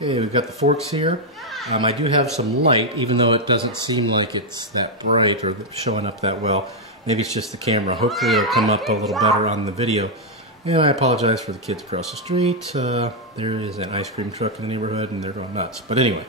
Okay, we've got the forks here. I do have some light, even though it doesn't seem like it's that bright or showing up that well. Maybe it's just the camera. Hopefully it'll come up a little better on the video. And I apologize for the kids across the street. There is an ice cream truck in the neighborhood and they're going nuts. But anyway,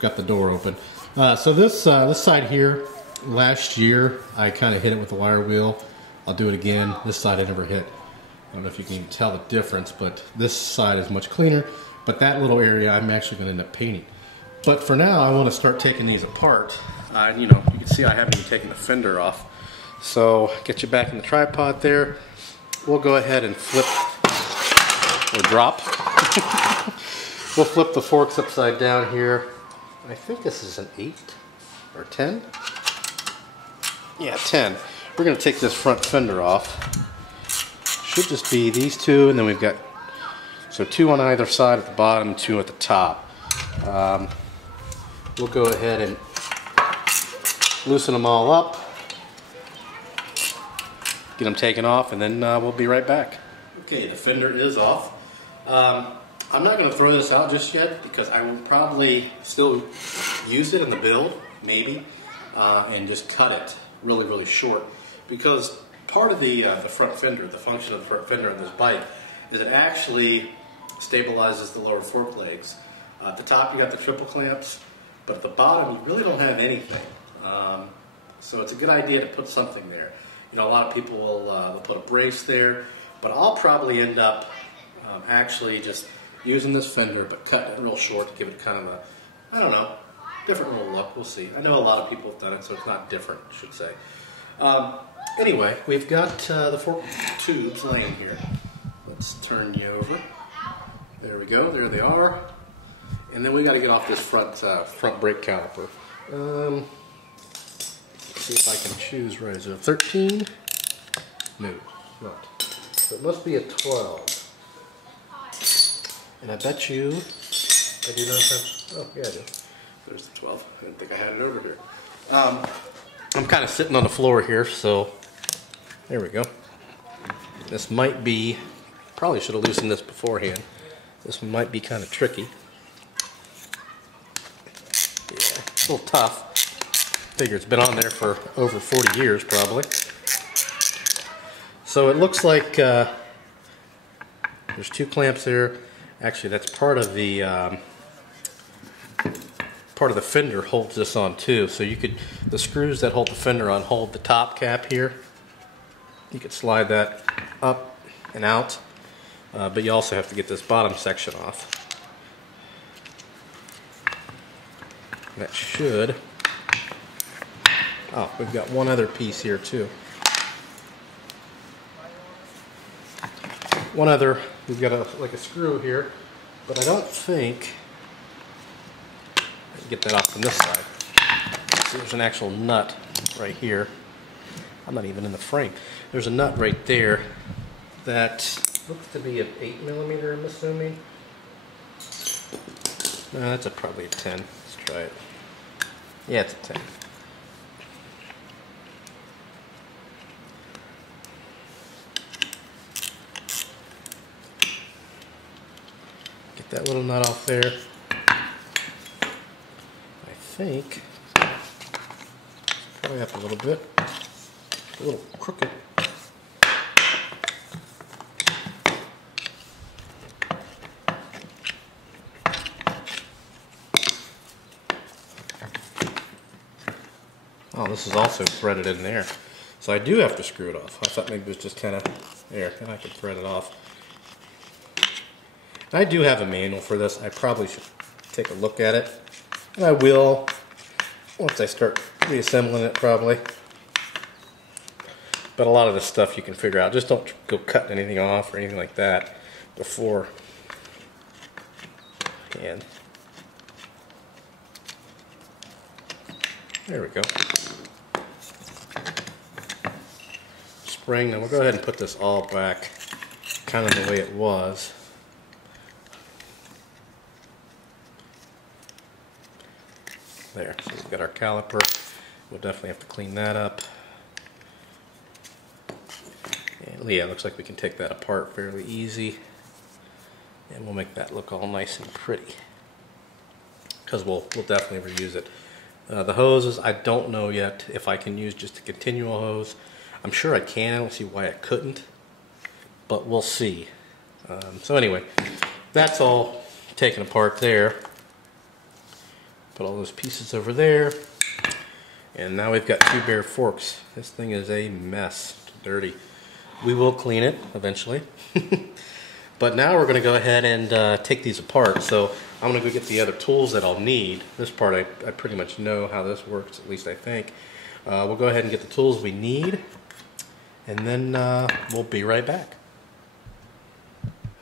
got the door open. So this side here, last year I kind of hit it with the wire wheel. I'll do it again. This side I never hit. I don't know if you can tell the difference, but this side is much cleaner. But that little area I'm actually going to end up painting. But for now, I want to start taking these apart. You know, you can see I haven't even taken the fender off. So get you back in the tripod there. We'll go ahead and flip or drop. We'll flip the forks upside down here. I think this is an 8 or 10. Yeah, 10. We're going to take this front fender off. Should just be these two, and then we've got so 2 on either side at the bottom, 2 at the top. We'll go ahead and loosen them all up, get them taken off, and then we'll be right back. Okay, the fender is off. I'm not going to throw this out just yet because I will probably still use it in the build, maybe, and just cut it really, really short. Because part of the front fender, the function of the front fender on this bike, is it actually stabilizes the lower fork legs. At the top you got the triple clamps, but at the bottom you really don't have anything. So it's a good idea to put something there. You know, a lot of people will they'll put a brace there, but I'll probably end up actually just using this fender, but cutting it real short to give it kind of a, I don't know, different little look. We'll see. I know a lot of people have done it, so it's not different, I should say. Anyway, we've got the fork tubes laying here. Let's turn you over. There we go. There they are. And then we got to get off this front brake caliper. Let's see if I can choose right. Is it a 13? No, not. So it must be a 12. And I bet you I do not have. Oh, yeah, I do. There's the 12. I didn't think I had it over here. I'm kind of sitting on the floor here, so there we go. This might be, probably should have loosened this beforehand. This might be kind of tricky. Yeah, it's a little tough. Figure it's been on there for over 40 years probably. So it looks like there's 2 clamps there. Actually, that's part of the fender holds this on too. So you could, the screws that hold the fender on hold the top cap here. You could slide that up and out, but you also have to get this bottom section off. That should. Oh, we've got one other piece here too. One other. We've got like a screw here, but I don't think. Get that off from this side. So there's an actual nut right here. I'm not even in the frame. There's a nut right there that looks to be an 8mm, I'm assuming. No, that's probably a 10. Let's try it. Yeah, it's a 10. Get that little nut off there. I think probably up a little bit, a little crooked. Oh, this is also threaded in there, so I do have to screw it off. I thought maybe it was just kind of there, and I could thread it off. I do have a manual for this. I probably should take a look at it. And I will, once I start reassembling it probably. But a lot of this stuff you can figure out. Just don't go cutting anything off or anything like that before. And there we go. Spring, now we'll go ahead and put this all back kind of the way it was. There, so we've got our caliper. We'll definitely have to clean that up. And yeah, it looks like we can take that apart fairly easy. And we'll make that look all nice and pretty. because we'll definitely reuse it. The hoses, I don't know yet if I can use just a continual hose. I'm sure I can. I don't see why I couldn't, but we'll see. So anyway, that's all taken apart there. Put all those pieces over there. And now we've got two bare forks. This thing is a mess. Dirty. We will clean it eventually. But now we're going to go ahead and take these apart. So I'm going to go get the other tools that I'll need. This part I pretty much know how this works, at least I think. We'll go ahead and get the tools we need, and then we'll be right back.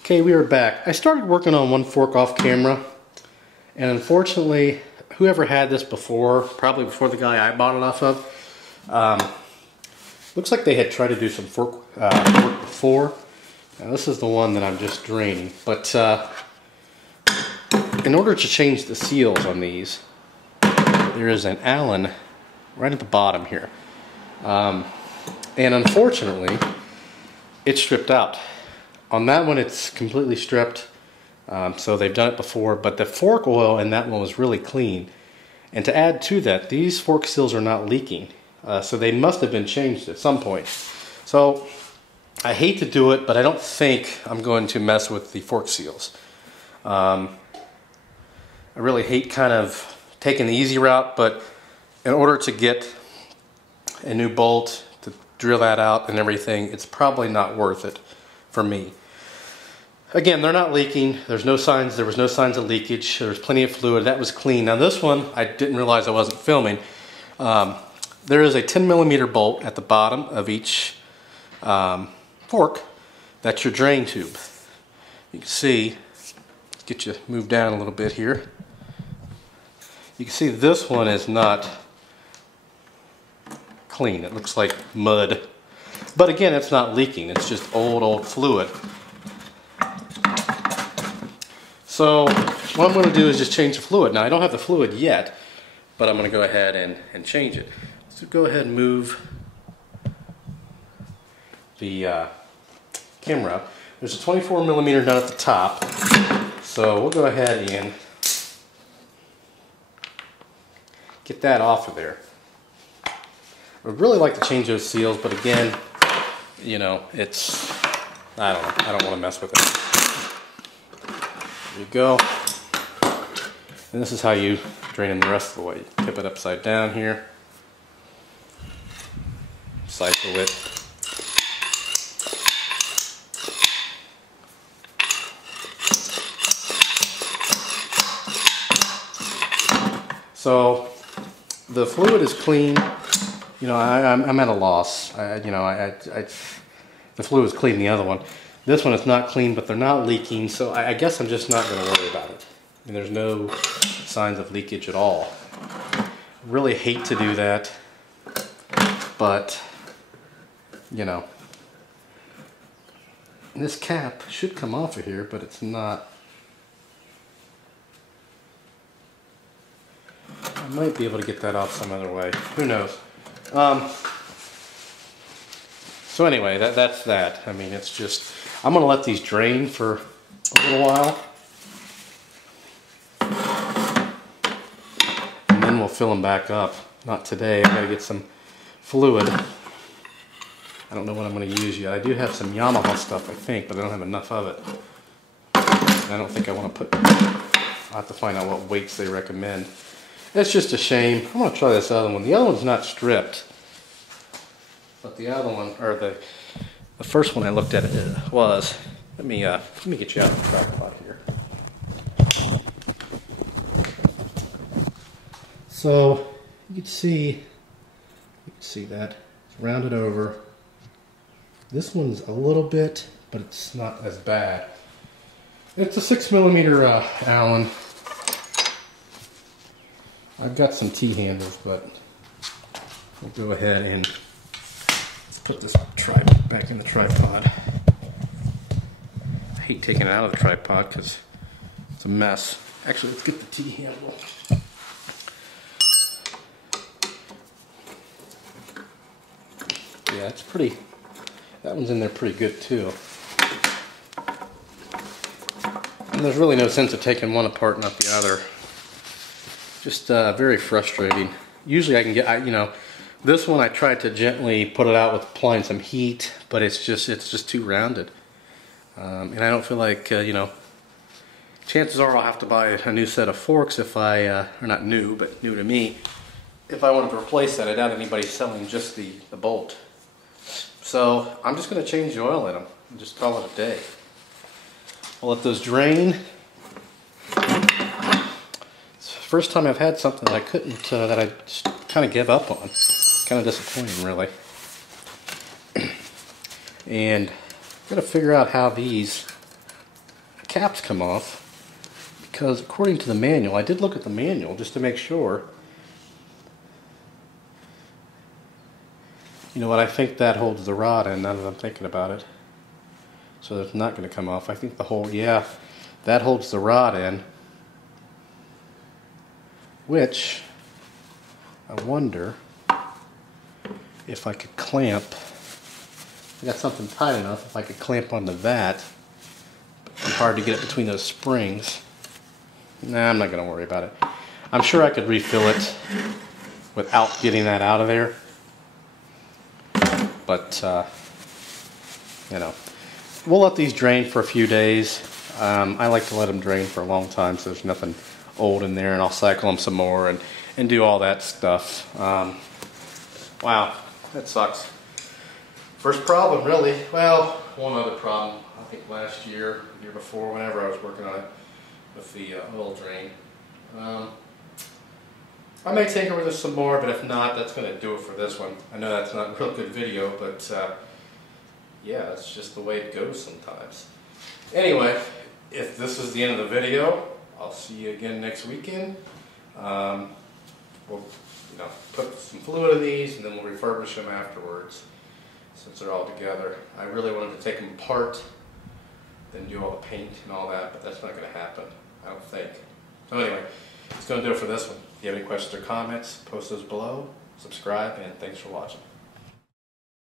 Okay, we are back. I started working on one fork off camera, and unfortunately, whoever had this before, probably before the guy I bought it off of, looks like they had tried to do some fork work before. Now this is the one that I'm just draining, but in order to change the seals on these, there is an Allen right at the bottom here, and unfortunately it's stripped out. On that one it's completely stripped, so they've done it before, but the fork oil in that one was really clean. And to add to that, these fork seals are not leaking, so they must have been changed at some point. So I hate to do it, but I don't think I'm going to mess with the fork seals. I really hate kind of taking the easy route, but in order to get a new bolt, to drill that out and everything, it's probably not worth it for me. Again, they're not leaking. There's no signs. There was no signs of leakage. There's plenty of fluid. That was clean. Now this one, I didn't realize I wasn't filming. There is a 10mm bolt at the bottom of each fork. That's your drain tube. You can see, let's get you moved down a little bit here. You can see this one is not clean. It looks like mud. But again, it's not leaking. It's just old fluid. So what I'm going to do is just change the fluid. Now I don't have the fluid yet, but I'm going to go ahead and change it. So go ahead and move the camera up. There's a 24mm down at the top, so we'll go ahead and get that off of there. I would really like to change those seals, but again, you know, it's, I don't know, I don't want to mess with it. There you go. And this is how you drain them the rest of the way. You tip it upside down here. Cycle it. So the fluid is clean. You know, I'm at a loss. The fluid is clean in the other one. This one is not clean, but they're not leaking, so I guess I'm just not going to worry about it. I mean, there's no signs of leakage at all. I really hate to do that, but, you know. And this cap should come off of here, but it's not. I might be able to get that off some other way. Who knows? So anyway, that's that. I mean, it's just, I'm going to let these drain for a little while. And then we'll fill them back up. Not today. I've got to get some fluid. I don't know what I'm going to use yet. I do have some Yamaha stuff, I think, but I don't have enough of it. And I don't think I want to put, I'll have to find out what weights they recommend. It's just a shame. I'm going to try this other one. The other one's not stripped. But the other one, or the first one I looked at it was. Let me get you out of the tripod here. So you can see that it's rounded over. This one's a little bit, but it's not as bad. It's a 6mm Allen. I've got some T-handles, but we'll go ahead and put this back in the tripod. I hate taking it out of the tripod because it's a mess. Actually, let's get the T-handle. Yeah, it's pretty, that one's in there pretty good too. And there's really no sense of taking one apart, not the other. Just very frustrating. Usually I can get, you know, this one I tried to gently put it out with applying some heat, but it's just too rounded. And I don't feel like, you know, chances are I'll have to buy a new set of forks if I, or not new, but new to me, if I wanted to replace that. I doubt anybody's selling just the bolt. So I'm just going to change the oil in them and just call it a day. I'll let those drain. It's the first time I've had something that I couldn't, that I just kind of give up on. Kind of disappointing, really. And I've got to figure out how these caps come off, because according to the manual, I did look at the manual just to make sure. You know what, I think that holds the rod in now that I'm thinking about it. So it's not going to come off. I think the whole, yeah, that holds the rod in. Which, I wonder if I could clamp. I got something tight enough if I could clamp onto that. It's hard to get it between those springs. Nah, I'm not going to worry about it. I'm sure I could refill it without getting that out of there. But, you know, we'll let these drain for a few days. I like to let them drain for a long time so there's nothing old in there, and I'll cycle them some more and do all that stuff. Wow, that sucks. First problem, really. Well, one other problem. I think last year, the year before, whenever I was working on it with the oil drain. I may tinker with this some more, but if not, that's going to do it for this one. I know that's not a real good video, but yeah, it's just the way it goes sometimes. Anyway, if this is the end of the video, I'll see you again next weekend. We'll, you know, put some fluid in these, and then we'll refurbish them afterwards, since they're all together. I really wanted to take them apart, then do all the paint and all that, but that's not going to happen, I don't think. So anyway, it's going to do it for this one. If you have any questions or comments, post those below, subscribe, and thanks for watching.